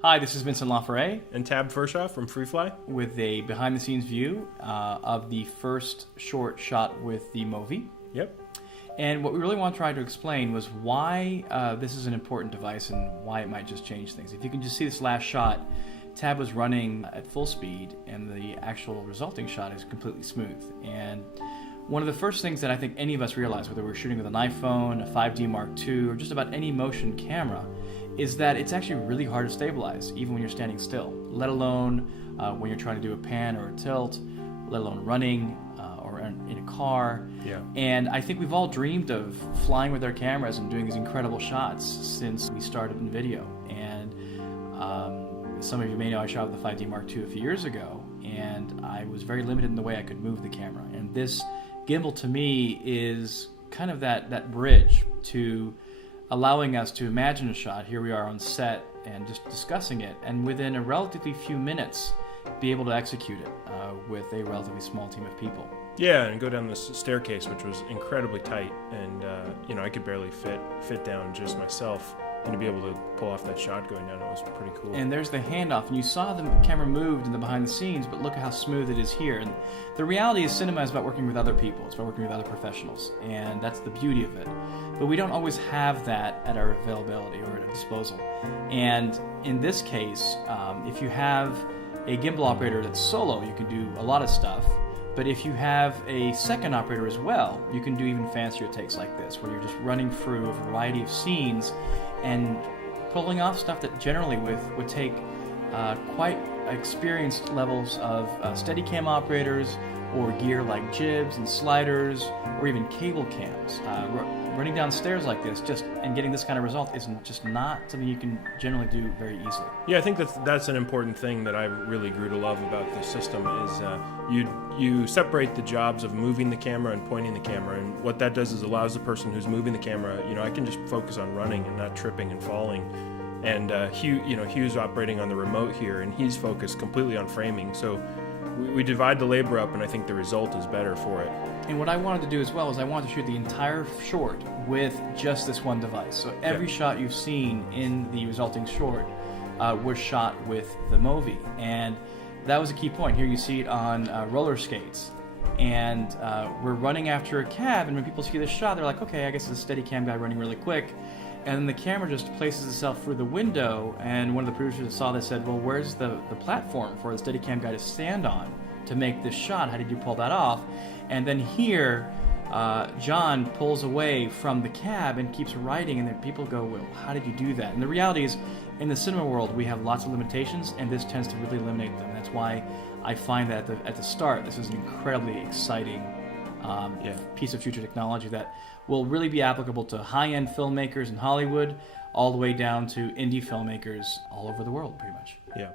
Hi, this is Vincent LaFerre And Tab Furshaw from FreeFly with a behind-the-scenes view of the first short shot with the MōVI. Yep. And what we really want to try to explain was why this is an important device and why it might just change things. If you can just see this last shot, Tab was running at full speed and the actual resulting shot is completely smooth. And one of the first things that I think any of us realize, whether we're shooting with an iPhone, a 5D Mark II, or just about any motion camera, is that it's actually really hard to stabilize, even when you're standing still, let alone when you're trying to do a pan or a tilt, let alone running or in a car. Yeah. And I think we've all dreamed of flying with our cameras and doing these incredible shots since we started in video. And some of you may know I shot with the 5D Mark II a few years ago, and I was very limited in the way I could move the camera. And this gimbal to me is kind of that bridge to allowing us to imagine a shot. Here we are on set and just discussing it, and within a relatively few minutes be able to execute it with a relatively small team of people. Yeah, and go down this staircase, which was incredibly tight, and I could barely fit down just myself, and to be able to pull off that shot going down, it was pretty cool. And there's the handoff, and you saw the camera moved in the behind the scenes, but look at how smooth it is here. And the reality is cinema is about working with other people, it's about working with other professionals, and that's the beauty of it. But we don't always have that at our availability or at our disposal. And in this case, if you have a gimbal operator that's solo, you can do a lot of stuff. But if you have a second operator as well, you can do even fancier takes like this, where you're just running through a variety of scenes and pulling off stuff that generally would take quite experienced levels of Steadicam operators or gear like jibs and sliders or even cable cams. Running down stairs like this and getting this kind of result is just not something you can generally do very easily. Yeah, I think that's an important thing that I really grew to love about this system is you separate the jobs of moving the camera and pointing the camera, and what that does is allows the person who's moving the camera, I can just focus on running and not tripping and falling. And Hugh's operating on the remote here, and he's focused completely on framing. So we divide the labor up, and I think the result is better for it. And what I wanted to do as well is I wanted to shoot the entire short with just this one device. So every shot you've seen in the resulting short was shot with the MōVI. And that was a key point. Here you see it on roller skates. And we're running after a cab, and when people see this shot, they're like, okay, I guess it's a Steadicam guy running really quick. And then the camera just places itself through the window, and one of the producers saw this said, well, where's the platform for the Steadicam guy to stand on to make this shot? How did you pull that off? And then here, John pulls away from the cab and keeps writing, and then people go, well, how did you do that? And the reality is, in the cinema world, we have lots of limitations, and this tends to really eliminate them. That's why I find that at the start, this is an incredibly exciting piece of future technology that will really be applicable to high-end filmmakers in Hollywood, all the way down to indie filmmakers all over the world, pretty much. Yeah.